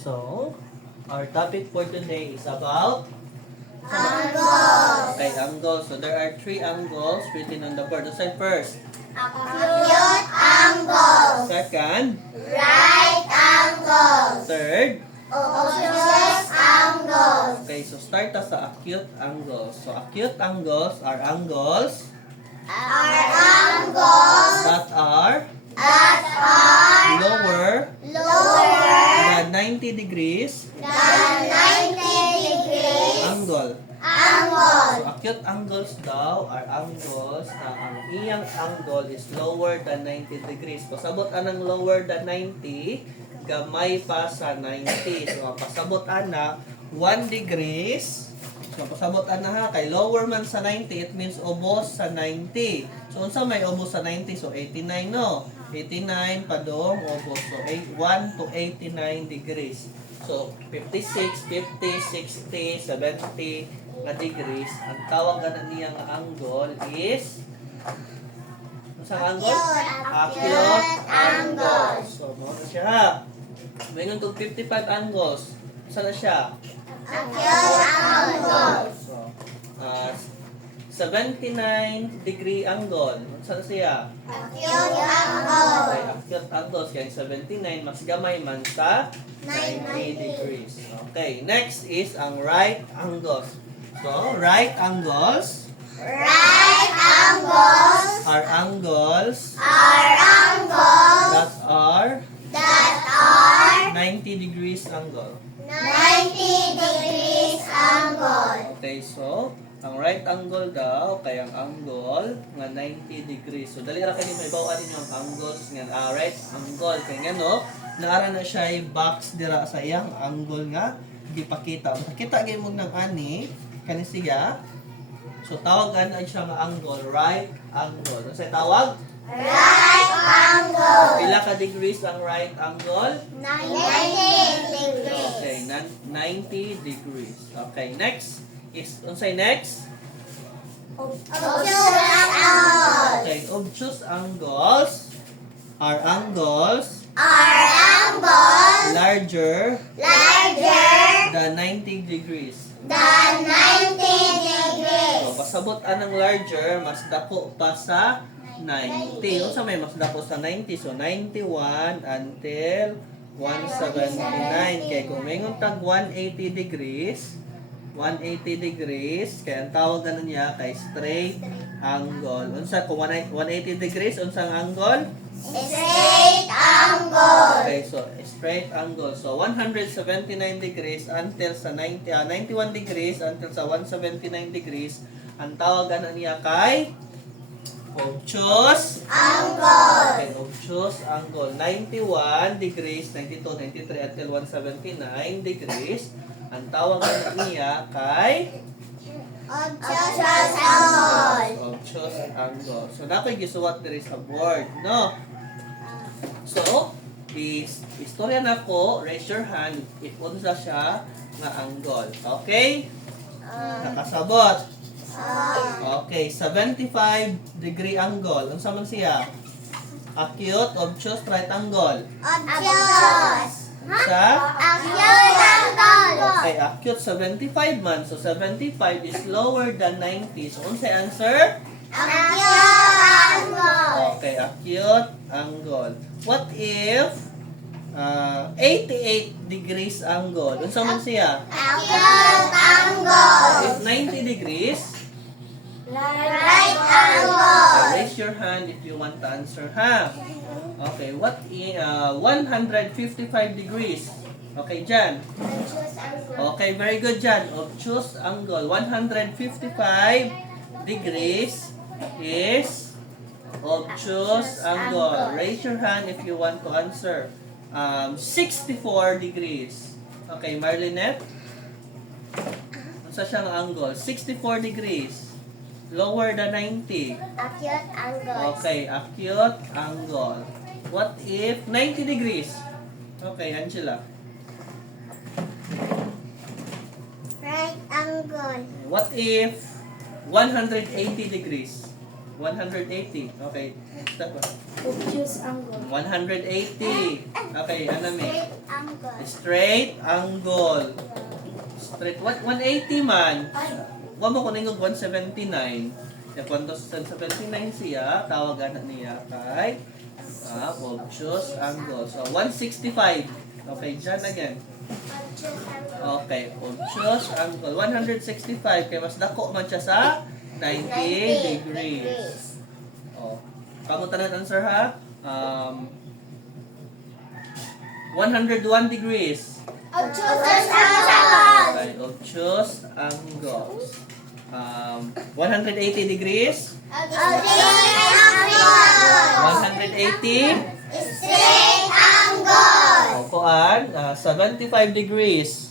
So, our topic for today is about Angles. okay, angles. So, there are 3 angles written on the board. What's that first? Acute angles. Second? Right angles. Third? Obtuse angles. Okay, so start us sa acute angles. So, acute angles are angles Are angles that are that are lower lower than 90 degrees than 90 degrees angle. angle. So, acute angles daw are angles na ang iyang angle is lower than 90 degrees. Pasabot anang lower than 90, gamay pa sa 90. So, pasabot ana 1 degrees. So, pasabot ana ha, kay lower man sa 90, it means ubos sa 90. So, unsa may ubos sa 90? So, 89 no? 89 padong ubos. So, 1 to 89 degrees. So, 56, 50, 60, 70 na degrees. Ang tawag na niya nga angle is sa angle? Acute angles. So, mo na siya ha. Mayroon itong 55 angles. Saan na siya? Acute angles. So, 79 degree angle. Saan na siya? Acute angles. Okay, acute angles. Kaya 79, mas gamay man sa 90 degrees. Okay, next is ang right angles. So, right angles Right angles are angles are angles that are that are 90 degrees angle. 90 degrees angle. Okay, so, ang right angle daw, kay ang angle nga 90 degrees. So, dali ra kayo may bawaan ninyo ang angles nga right angle. Kaya nga no, naara na siya yung box dira sa iyang angle nga gipakita. Makita gyud mo ng ani kani siya. So, tawagan ay siya nga angle, right angle. Ano sa tawag? Right angle. Pila ka degrees ang right angle? 90 degrees. Okay, 90 degrees. Okay, next is, unsay next? Obtuse angles Okay, obtuse angles are angles are angles larger larger than 90 degrees. than 90 degrees. So, pasabot anang larger, mas dako pa sa 90. Unsa may mas dako sa 90? So, 91 until 179. Kaya kung may tag 180 degrees, 180 degrees, kaya ang tawagan niya kay straight angle. Unsa kung 180 degrees, unsang angle? Straight angle. Okay, so straight angle. So 179 degrees until sa 91 degrees until sa 179 degrees. Ang tawagan niya kay obtuse Angle. Okay, obtuse angle. 91 degrees, 92, 93 until 179 degrees. Ang tawagan niya kay Obtuse angle. obtuse angle. So nakoy gisuwat diri sa board, no? So, istorya na ko, raise your hand if unsa siya nga angle. Okay? Nakasabot. Okay, 75 degree angle. Unsa man siya? Acute, obtuse, right angle. Obtuse. Sa? Acute angle. Okay, acute 75 man. So, 75 is lower than 90. So, unsay answer? Acute angle. Okay, acute angle. What if 88 degrees angle? Unsa man siya? Acute angle. If 90 degrees, Right angle. raise your hand if you want to answer, ha? Okay, what is 155 degrees? Okay, Jan. Obtuse angle. Okay, very good, Jan. Obtuse angle. 155 degrees is obtuse angle. Raise your hand if you want to answer. 64 degrees. Okay, Marlynette. Unsa siya nga angle? 64 degrees. Lower than 90. Acute angle. Okay, acute angle. What if 90 degrees? Okay, Angela. Right angle. What if 180 degrees? 180. Okay, step one. Obtuse angle. 180. Okay, ano mi? Straight angle. Straight angle. Straight. What? 180 man. Wa mo kuning 179. Ya kung 179 siya, tawagan na niya kay obtuse angle. So 165. Okay, dyan again. Obtuse angle. Okay, obtuse angle. 165 kay mas dako man siya sa 90 degrees. Oh. Kamutan na answer ha? 101 degrees. Obtuse angle. Okay, obtuse angle. 180 degrees. Obtuse angle. 180. Straight angle. O, kuan, 75 degrees.